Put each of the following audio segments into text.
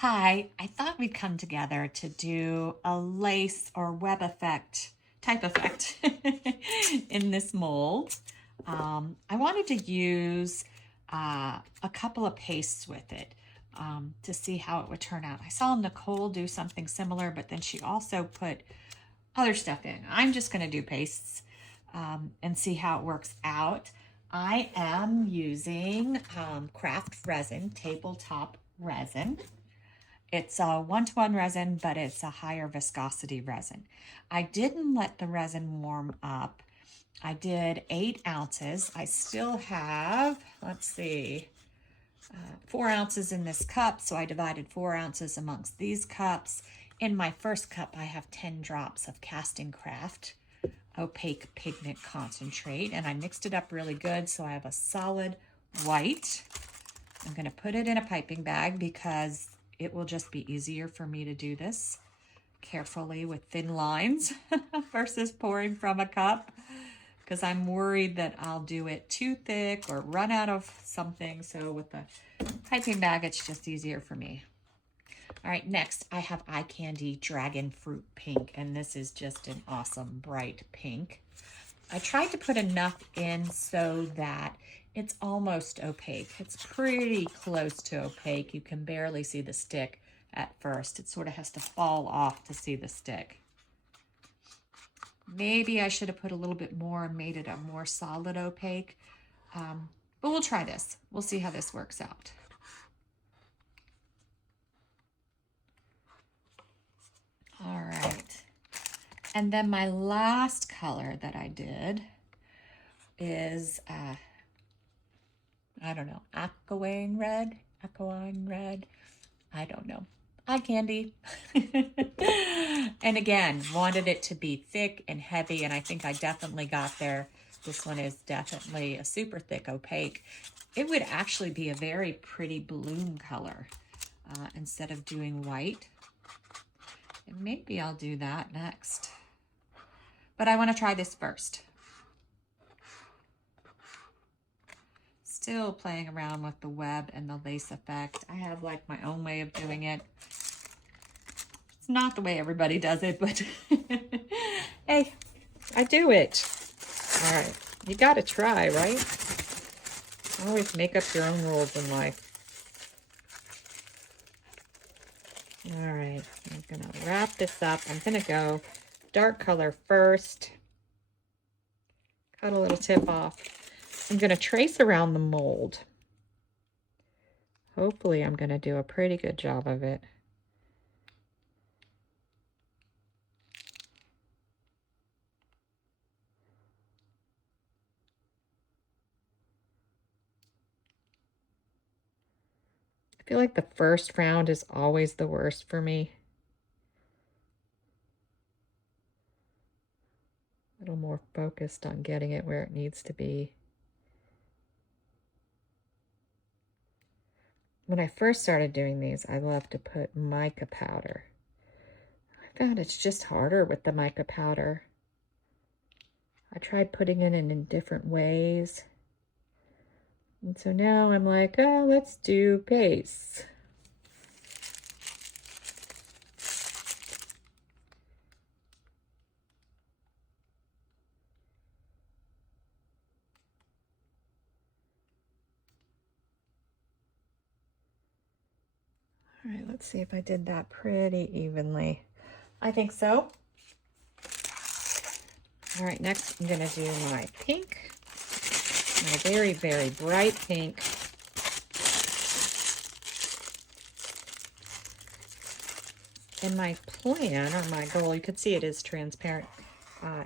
Hi, I thought we'd come together to do a lace or web effect, type effect in this mold. I wanted to use a couple of pastes with it to see how it would turn out. I saw Nicole do something similar, but then she also put other stuff in. I'm just going to do pastes and see how it works out. I am using craft resin, tabletop resin. It's a one-to-one resin, but it's a higher viscosity resin. I didn't let the resin warm up. I did 8 ounces. I still have, let's see, 4 ounces in this cup, so I divided 4 ounces amongst these cups. In my first cup, I have 10 drops of Casting Craft opaque pigment concentrate, and I mixed it up really good, so I have a solid white. I'm going to put it in a piping bag because it will just be easier for me to do this carefully with thin lines versus pouring from a cup, because I'm worried that I'll do it too thick or run out of something. So with the piping bag, it's just easier for me. All right, next I have Eye Candy Dragon Fruit Pink, and this is just an awesome bright pink. I tried to put enough in so that it's almost opaque. It's pretty close to opaque. You can barely see the stick at first. It sort of has to fall off to see the stick. Maybe I should have put a little bit more and made it a more solid opaque. But we'll try this. We'll see how this works out. All right. And then my last color that I did is, I don't know, aquamarine red, I don't know. Eye candy. And again, wanted it to be thick and heavy, and I think I definitely got there. This one is definitely a super thick opaque. It would actually be a very pretty bloom color instead of doing white. And maybe I'll do that next. But I want to try this first. Still playing around with the web and the lace effect. I have like my own way of doing it. It's not the way everybody does it, but hey, I do it. All right, you got to try, right? Always make up your own rules in life. All right, I'm gonna wrap this up. I'm gonna go dark color first. Cut a little tip off. I'm gonna trace around the mold. Hopefully I'm gonna do a pretty good job of it. I feel like the first round is always the worst for me. A little more focused on getting it where it needs to be. When I first started doing these, I loved to put mica powder. I found it's just harder with the mica powder. I tried putting it in different ways. And so now I'm like, oh, let's do paste. All right, let's see if I did that pretty evenly. I think so. All right, next I'm gonna do my pink, my very, very bright pink. And my plan, or my goal, you can see it is transparent,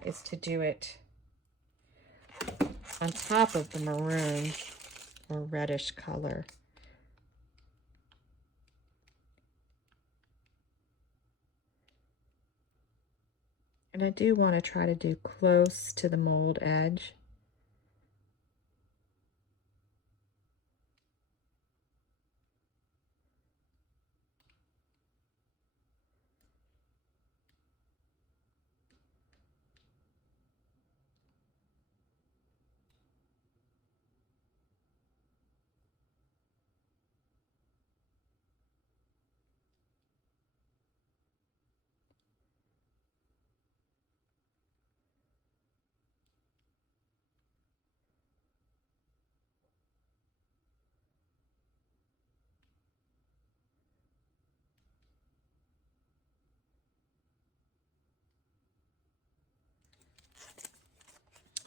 is to do it on top of the maroon or reddish color. And I do want to try to do close to the mold edge.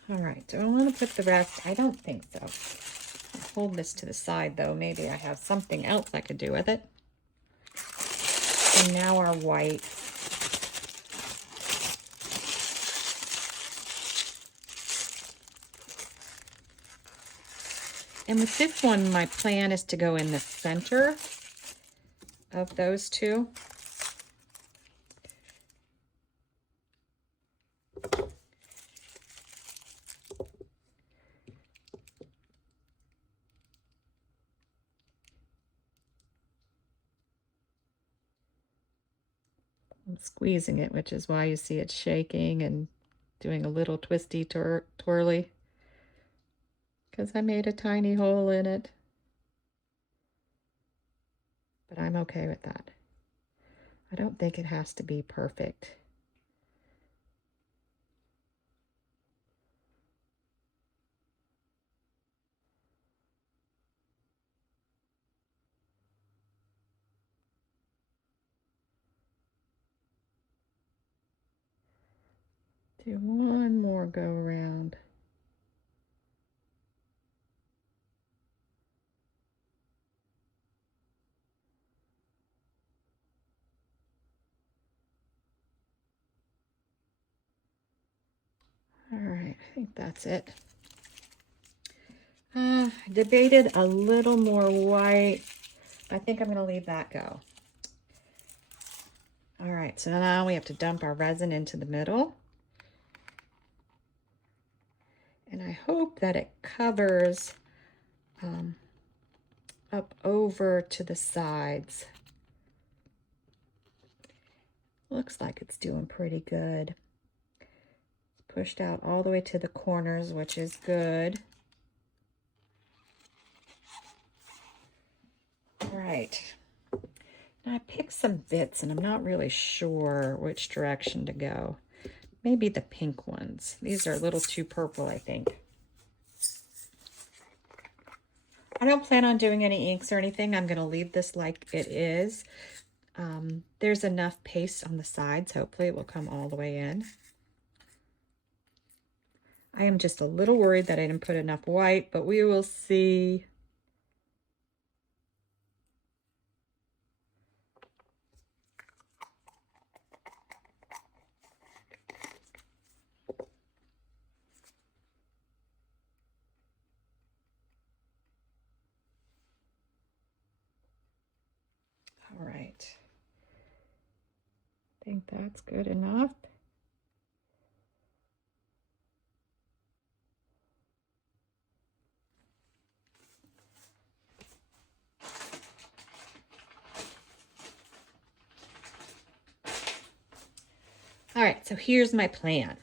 All right, do I want to put the rest? I don't think so. I'll hold this to the side though. Maybe I have something else I could do with it. And now our white. And with this one, my plan is to go in the center of those two. I'm squeezing it, which is why you see it shaking and doing a little twisty twirly. Because I made a tiny hole in it. But I'm okay with that. I don't think it has to be perfect. Do one more go around. All right, I think that's it. I debated a little more white. I think I'm going to leave that go. All right, so now we have to dump our resin into the middle. And I hope that it covers up over to the sides. Looks like it's doing pretty good. Pushed out all the way to the corners, which is good. All right. Now I picked some bits and I'm not really sure which direction to go. Maybe the pink ones. These are a little too purple, I think. I don't plan on doing any inks or anything. I'm going to leave this like it is. There's enough paste on the sides. Hopefully it will come all the way in. I am just a little worried that I didn't put enough white, but we will see. All right. I think that's good enough. All right, so here's my plan.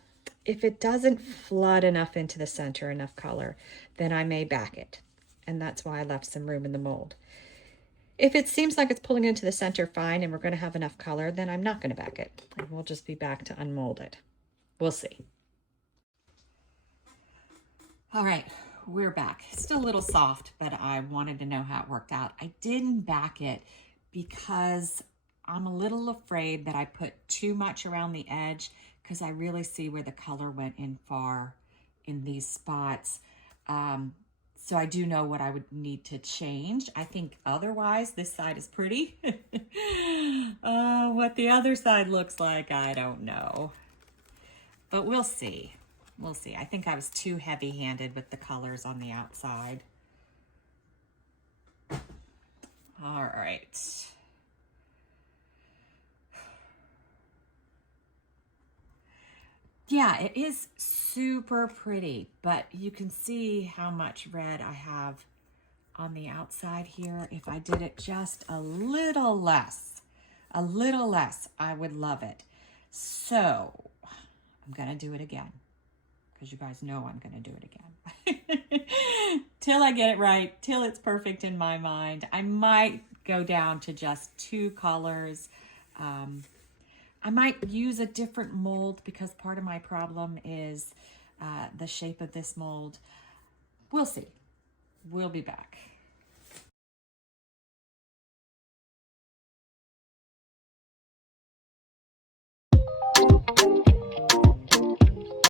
If it doesn't flood enough into the center, enough color, then I may back it. And that's why I left some room in the mold. If it seems like it's pulling into the center fine and we're going to have enough color, then I'm not going to back it. And we'll just be back to unmold it. We'll see. All right, we're back. Still a little soft, but I wanted to know how it worked out. I didn't back it because I'm a little afraid that I put too much around the edge because I really see where the color went in far in these spots. So I do know what I would need to change. I think otherwise this side is pretty. What the other side looks like, I don't know. But we'll see. We'll see. I think I was too heavy-handed with the colors on the outside. All right. Yeah, it is super pretty, but you can see how much red I have on the outside here. If I did it just a little less, I would love it. So I'm gonna do it again because you guys know I'm gonna do it again. Till I get it right, till it's perfect in my mind. I might go down to just 2 colors. I might use a different mold because part of my problem is the shape of this mold. We'll see. We'll be back.